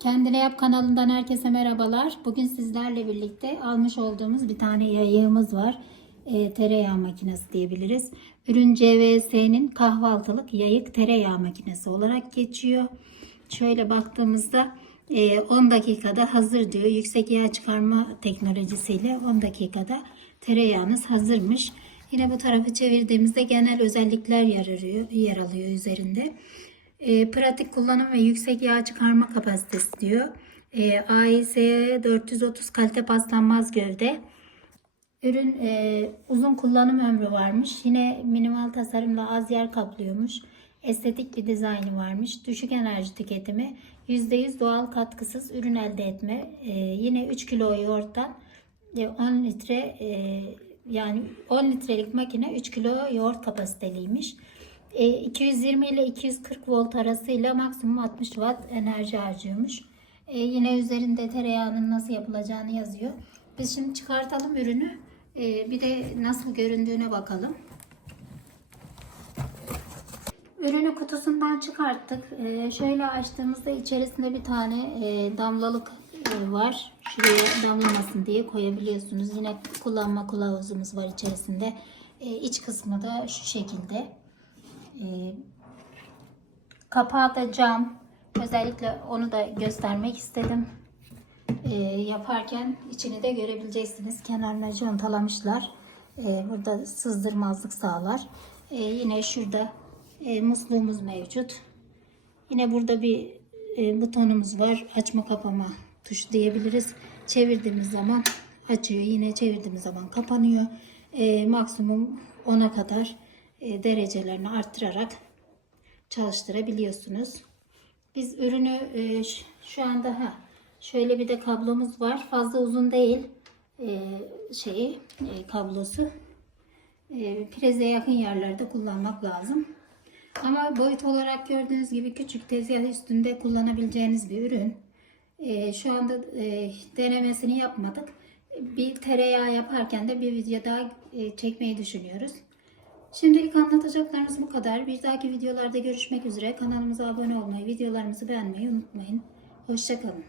Kendine Yap kanalından herkese merhabalar. Bugün sizlerle birlikte almış olduğumuz bir tane yayığımız var. E, tereyağı makinesi diyebiliriz. Ürün CVS'nin kahvaltılık yayık tereyağı makinesi olarak geçiyor. Şöyle baktığımızda e, 10 dakikada hazır diyor. Yüksek yağ çıkarma teknolojisiyle 10 dakikada tereyağınız hazırmış. Yine bu tarafı çevirdiğimizde genel özellikler yer yer alıyor üzerinde. E, pratik kullanım ve yüksek yağ çıkarma kapasitesi diyor. E, AIS 430 kalite paslanmaz gövde. Ürün e, uzun kullanım ömrü varmış. Yine minimal tasarımla az yer kaplıyormuş. Estetik bir dizaynı varmış. Düşük enerji tüketimi. %100 doğal katkısız ürün elde etme. E, yine 3 kilo yoğurttan e, 10 litre e, yani 10 litrelik makine 3 kilo yoğurt kapasiteliymiş. E, 220 ile 240 volt arasıyla maksimum 60 watt enerji harcıyormuş. E, yine üzerinde tereyağının nasıl yapılacağını yazıyor. Biz şimdi çıkartalım ürünü. E, bir de nasıl göründüğüne bakalım. Ürünü kutusundan çıkarttık. E, şöyle açtığımızda içerisinde bir tane e, damlalık e, var. Şuraya damlamasın diye koyabiliyorsunuz. Yine kullanma kılavuzumuz var içerisinde. E, iç kısmı da şu şekilde. E, da cam. Özellikle onu da göstermek istedim. E, yaparken içini de görebileceksiniz. Kenarına contalamışlar. E, burada sızdırmazlık sağlar. E, yine şurada e, musluğumuz mevcut. Yine burada bir e, butonumuz var. Açma kapama tuşu diyebiliriz. Çevirdiğimiz zaman açıyor. Yine çevirdiğimiz zaman kapanıyor. E, maksimum 10'a kadar derecelerini arttırarak çalıştırabiliyorsunuz. Biz ürünü e, şu anda ha şöyle bir de kablomuz var. Fazla uzun değil e, şeyi e, kablosu. E, prize yakın yerlerde kullanmak lazım. Ama boyut olarak gördüğünüz gibi küçük tezgah üstünde kullanabileceğiniz bir ürün. E, şu anda e, denemesini yapmadık. Bir tereyağı yaparken de bir video daha e, çekmeyi düşünüyoruz. Şimdilik anlatacaklarımız bu kadar. Bir dahaki videolarda görüşmek üzere. Kanalımıza abone olmayı, videolarımızı beğenmeyi unutmayın. Hoşçakalın.